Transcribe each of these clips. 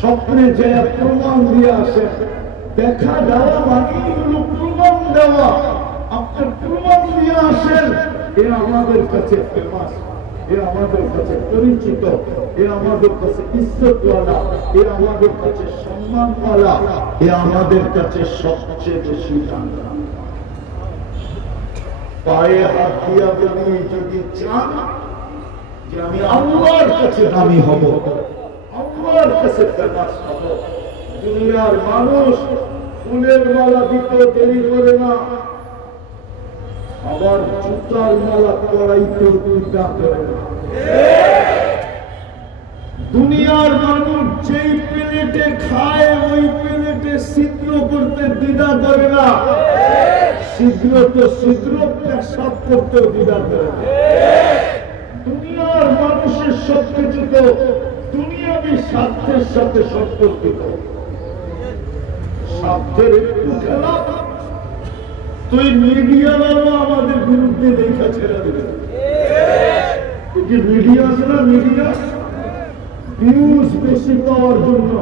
স্বপ্নে যে প্রমাণ দিয়ে দেখা দেওয়া হলো প্রমাণ দেওয়া। আপনি প্রমাণ দিয়ে আসেন, এ আমাদের কাছে ফেমাস এ আমাদের কাছে পরিচিত, এ আমাদের কাছে ইজ্জতওয়ালা, এ আমাদের কাছে সম্মানওয়ালা, এ আমাদের কাছে সবচেয়ে বেশি জানা পায়ে হাত দিয়া যদি চান যে আমি আল্লাহর কাছে দামি হব, আল্লাহর কাছে ফেমাস হব, দুনিয়ার মানুষ ফুলের মালা দিতে দেরি করে না। আবার জুতার মালা করে না। দুনিয়ার মানুষ যেই প্লেটে খায়, ওই প্লেটে ছিদ্র করতে দ্বিধা করে না। শীঘ্র তো শীঘ্র পেশাব করতেও দ্বিধা করে দুনিয়ার মানুষের সবকিছু দুনিয়াবি স্বার্থের সাথে সম্পর্কিত। স্বার্থের একটু খেলা তুই মিডিয়াওয়ালা আমাদের বিরুদ্ধে লেখা ছেড়ে দেবে। যে মিডিয়া আছে না মিডিয়া? ভিউজ বেশি পাওয়ার জন্য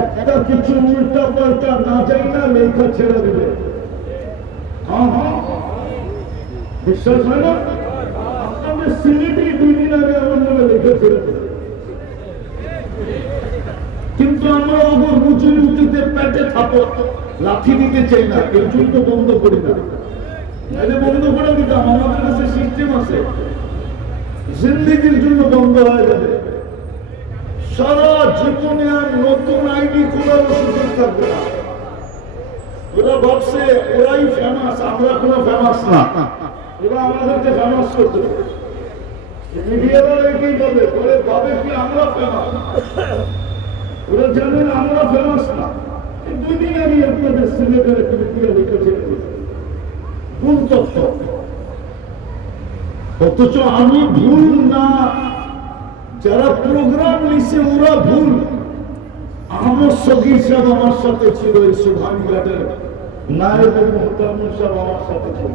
একটা কিছু উল্টা পাল্টা না যাই না লেখা ছেড়ে দেবে হ্যাঁ হ্যাঁ বিশ্বাস হয় না? আপনাদের সিলেটি দুই আগে আমার নামে কিন্তু আমরা ওপর মুচি মুচিতে পেটে থাকো লাঠি দিতে চাই না এর জন্য বন্ধ করি না। নাহলে বন্ধ করে দিতাম আমাদের কাছে সিস্টেম আছে। জিন্দিগির জন্য বন্ধ হয়ে যাবে। সারা জীবনে আর নতুন আইডি খোলার সুযোগ থাকবে না। ওরা ভাবছে, ওরাই ফেমাস আমরা কোনো ফেমাস না। আমাদেরকে ফেমাস করতে আমরা আমরা লিখেছে ভুল অথচ আমি ভুল না। যারা প্রোগ্রাম নিছে, ওরা ভুল। আহমদ সগির সাহেব আমার সাথে ছিল, এই সুভান ঘাটের নায়ক সাহেব আমার সাথে ছিল।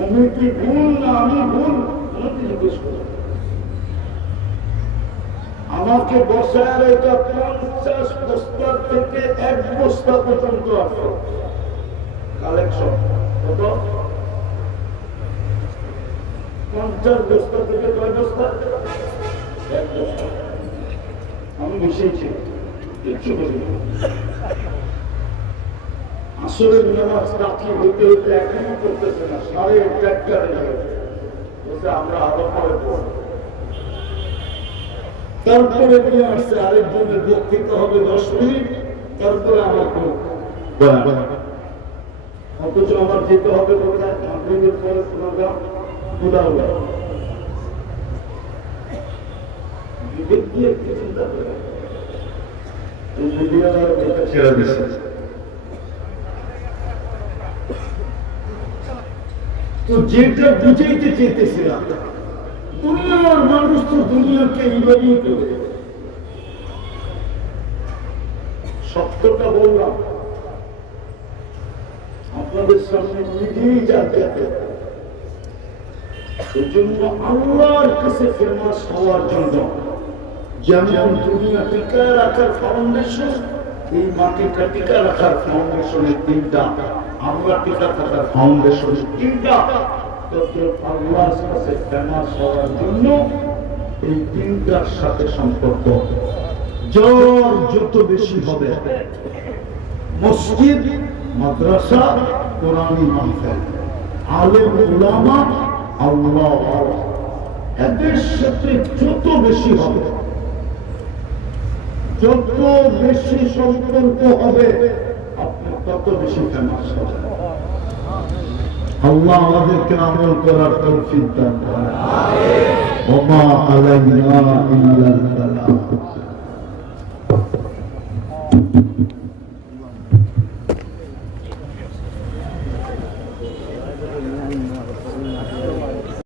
আমি কি ভুল না আমি ভুল আমাকে জিজ্ঞেস করো আমাকে বসায় এটা পঞ্চাশ বস্তা থেকে এক বস্তা পর্যন্ত আছে। কালেকশন কত? পঞ্চাশ বস্তা থেকে কয় বস্তা? এক বস্তা। আমি করিনি আসলে নামাজ রাত্রি হইতে হইতে এখনও করতেছে না সাড়ে হয়ে বলছে আমরা আরও পরে পড়ব। তারপরে নিয়ে আসছে আরেকজনের বক্তৃতা হবে দশ মিনিট তারপরে আমার অথচ আমার যেতে হবে কোথায়? মাধ্যমিকের পরে সোনাগ্রাম উদাহরণ বিবেক দিয়ে একটু চিন্তা করে। এই মিডিয়ার ছেড়ে দিচ্ছে যেটা বুঝাইতে দুনিয়ার মানুষ তো দুনিয়াকে করে। সত্যটা বললাম, আপনাদের সামনে নিজেই জানতে এই জন্য আল্লাহর কাছে ফেমাস হওয়ার জন্য, যেমন দুনিয়া টিকা রাখার ফাউন্ডেশন এই মাটিটা টিকা রাখার ফাউন্ডেশনের তিনটা আমরা বেশি হবে যত বেশি হবে যত বেশি সম্পর্ক হবে তৌফিক দান করুন আল্লাহ আমাদেরকে আমল করার তৌফিক দান করুন আমিন ওমা আলাইনা ইল্লা আল্লাহ